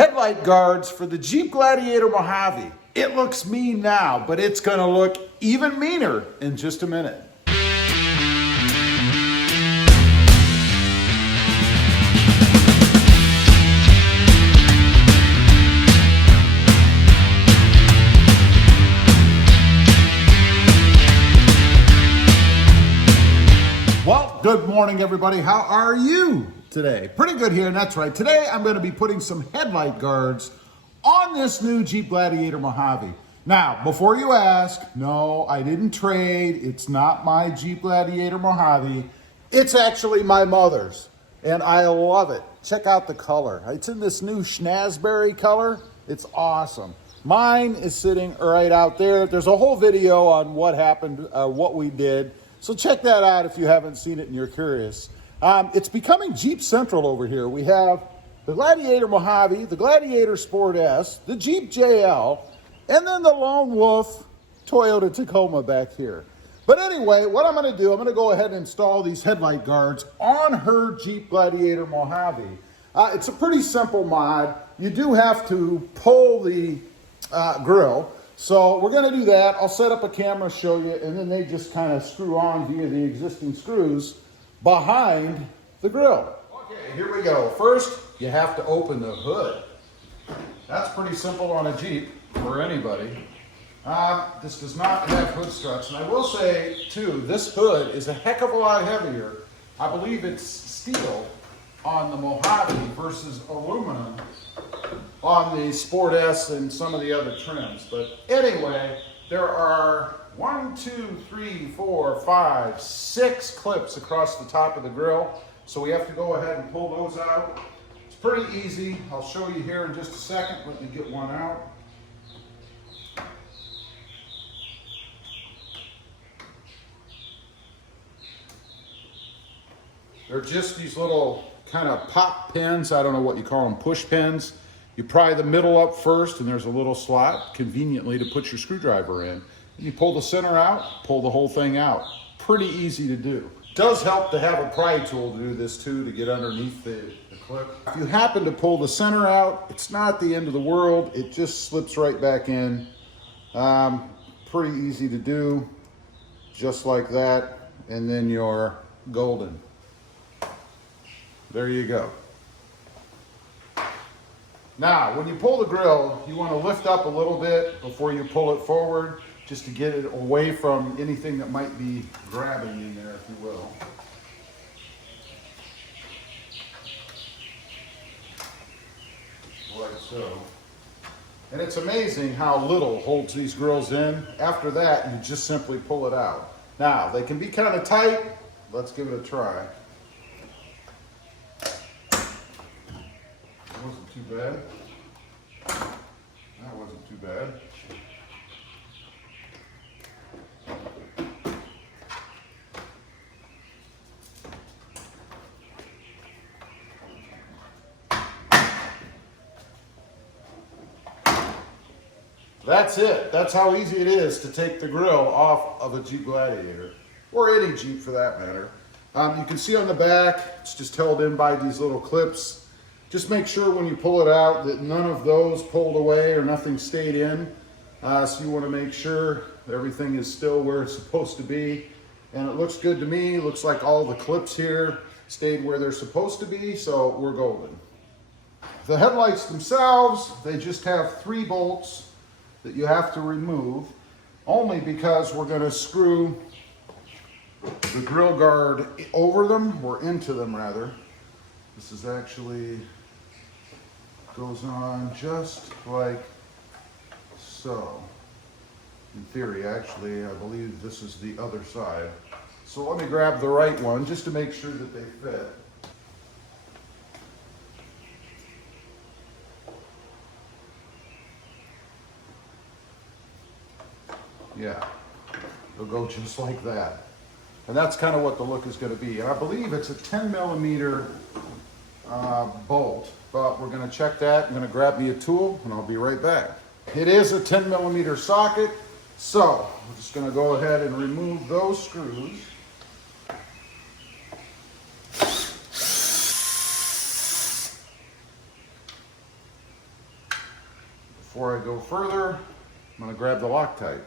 Headlight guards for the Jeep Gladiator Mojave. It looks mean now, but it's gonna look even meaner in just a minute. Well, good morning, everybody. How are you today? Pretty good here, and that's right. Today, I'm going to be putting some headlight guards on this new Jeep Gladiator Mojave. Now, before you ask, no, I didn't trade. It's not my Jeep Gladiator Mojave. It's actually my mother's, and I love it. Check out the color. It's in this new schnazberry color. It's awesome. Mine is sitting right out there. There's a whole video on what happened, what we did. So check that out if you haven't seen it and you're curious. It's becoming Jeep Central over here. We have the Gladiator Mojave, the Gladiator Sport S, the Jeep JL, and then the Lone Wolf Toyota Tacoma back here. But anyway, what I'm going to do, I'm going to go ahead and install these headlight guards on her Jeep Gladiator Mojave. It's a pretty simple mod. You do have to pull the grill. So we're going to do that. I'll set up a camera, show you, and then they just kind of screw on via the existing screws behind the grill. Okay, here we go. First, you have to open the hood. That's pretty simple on a Jeep for anybody. This does not have hood struts. And I will say, too, this hood is a heck of a lot heavier. I believe it's steel on the Mojave versus aluminum on the Sport S and some of the other trims. But anyway, there are 6 clips across the top of the grill. So we have to go ahead and pull those out. It's pretty easy. I'll show you here in just a second. Let me get one out. They're just these little kind of pop pins. I don't know what you call them, push pins. You pry the middle up first, and there's a little slot conveniently to put your screwdriver in. You pull the center out, pull the whole thing out. Pretty easy to do. It does help to have a pry tool to do this too, to get underneath the clip. If you happen to pull the center out, it's not the end of the world. It just slips right back in. Pretty easy to do, just like that. And then you're golden. There you go. Now, when you pull the grill, you want to lift up a little bit before you pull it forward, just to get it away from anything that might be grabbing in there, if you will. Like so. And it's amazing how little holds these grills in. After that, you just simply pull it out. Now, they can be kind of tight. Let's give it a try. That wasn't too bad. That wasn't too bad. That's it. That's how easy it is to take the grill off of a Jeep Gladiator, or any Jeep for that matter. You can see on the back, it's just held in by these little clips. Just make sure when you pull it out that none of those pulled away or nothing stayed in. So you want to make sure everything is still where it's supposed to be. And it looks good to me. It looks like all the clips here stayed where they're supposed to be, so we're golden. The headlights themselves, they just have 3 bolts that you have to remove, only because we're going to screw the grill guard over them, or into them rather. This is actually goes on just like so. In theory, actually, I believe this is the other side. So let me grab the right one just to make sure that they fit. Yeah, it'll go just like that. And that's kind of what the look is going to be. And I believe it's a 10 millimeter bolt, but we're going to check that. I'm going to grab me a tool and I'll be right back. It is a 10 millimeter socket, so I'm just going to go ahead and remove those screws. Before I go further, I'm going to grab the Loctite.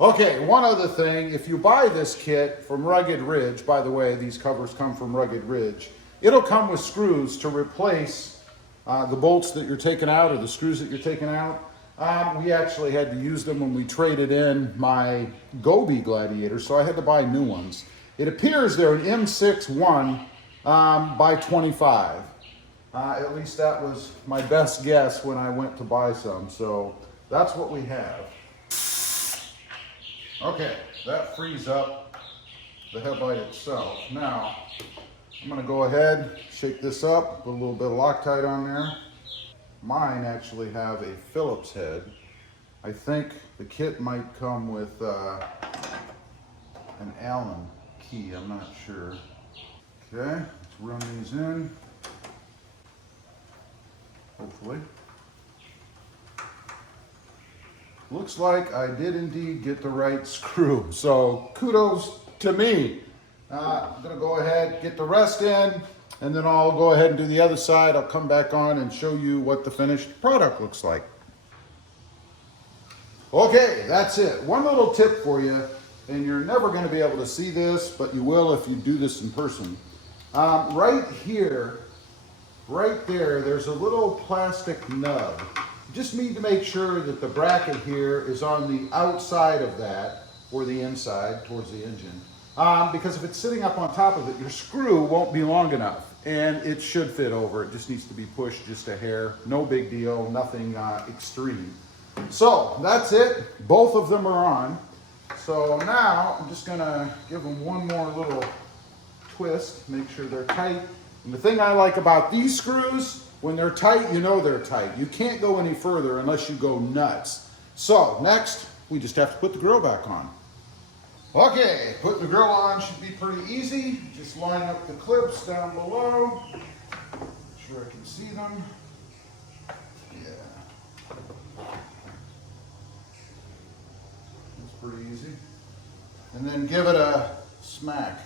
Okay, one other thing, if you buy this kit from Rugged Ridge, by the way, these covers come from Rugged Ridge, it'll come with screws to replace the bolts that you're taking out or the screws that you're taking out. We actually had to use them when we traded in my Gobi Gladiator, so I had to buy new ones. It appears they're an M6-1 by 25. At least that was my best guess when I went to buy some, so that's what we have. Okay, that frees up the headlight itself. Now, I'm going to go ahead, shake this up, put a little bit of Loctite on there. Mine actually have a Phillips head. I think the kit might come with an Allen key, I'm not sure. Okay, let's run these in, hopefully. Looks like I did indeed get the right screw, so kudos to me. I'm gonna go ahead, get the rest in, and then I'll go ahead and do the other side. I'll come back on and show you what the finished product looks like. Okay, that's it. One little tip for you, and you're never gonna be able to see this, but you will if you do this in person. Right here, right there, there's a little plastic nub. You just need to make sure that the bracket here is on the outside of that, or the inside, towards the engine. Because if it's sitting up on top of it, your screw won't be long enough, and it should fit over. It just needs to be pushed just a hair. No big deal, nothing extreme. So, that's it. Both of them are on. So now, I'm just gonna give them one more little twist, make sure they're tight. And the thing I like about these screws, when they're tight, you know they're tight. You can't go any further unless you go nuts. So next, we just have to put the grill back on. Okay, putting the grill on should be pretty easy. Just line up the clips down below. Make sure I can see them. Yeah. That's pretty easy. And then give it a smack.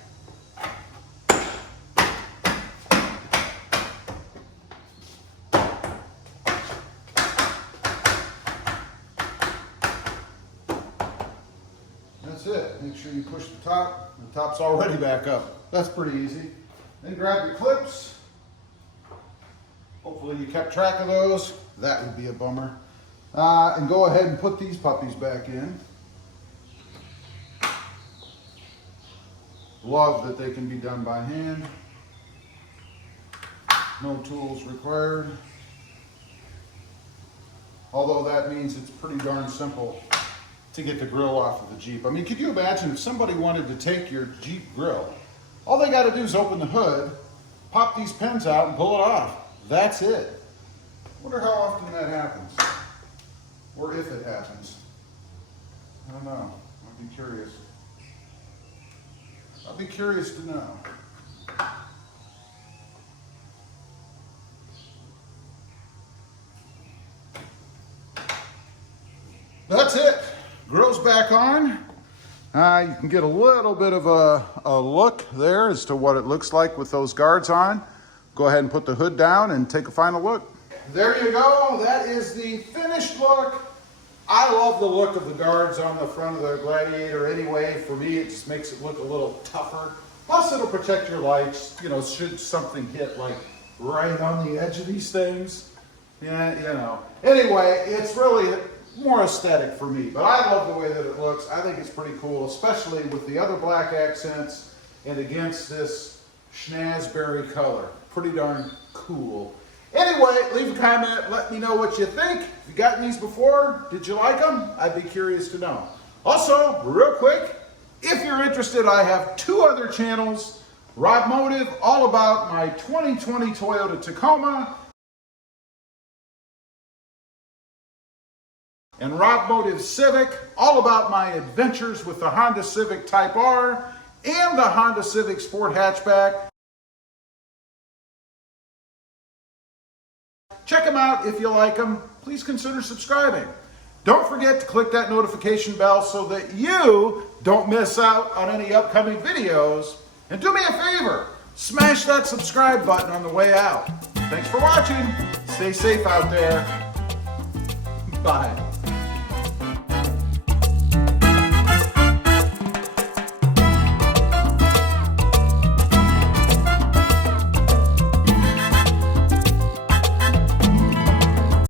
That's it. Make sure you push the top. The top's already back up. That's pretty easy. Then grab your clips. Hopefully you kept track of those. That would be a bummer. And go ahead and put these puppies back in. Love that they can be done by hand. No tools required. Although that means it's pretty darn simple to get the grill off of the Jeep. I mean, could you imagine if somebody wanted to take your Jeep grill? All they got to do is open the hood, pop these pins out, and pull it off. That's it. Wonder how often that happens, or if it happens. I don't know. I'd be curious. I'd be curious to know. That's it. Grill's back on. You can get a little bit of a look there as to what it looks like with those guards on. Go ahead and put the hood down and take a final look. There you go. That is the finished look. I love the look of the guards on the front of the Gladiator anyway. For me, it just makes it look a little tougher. Plus, it'll protect your lights, you know, should something hit like right on the edge of these things. Yeah, you know. Anyway, it's really more aesthetic for me, but I love the way that it looks. I think it's pretty cool, especially with the other black accents and against this schnazberry color. Pretty darn cool. Anyway, leave a comment, let me know what you think. If you've gotten these before, did you like them? I'd be curious to know. Also, real quick, if you're interested, I have two other channels. Rob Motive, all about my 2020 Toyota Tacoma, and Rob Motive Civic, all about my adventures with the Honda Civic Type R and the Honda Civic Sport Hatchback. Check them out if you like them. Please consider subscribing. Don't forget to click that notification bell so that you don't miss out on any upcoming videos. And do me a favor, smash that subscribe button on the way out. Thanks for watching. Stay safe out there. Bye.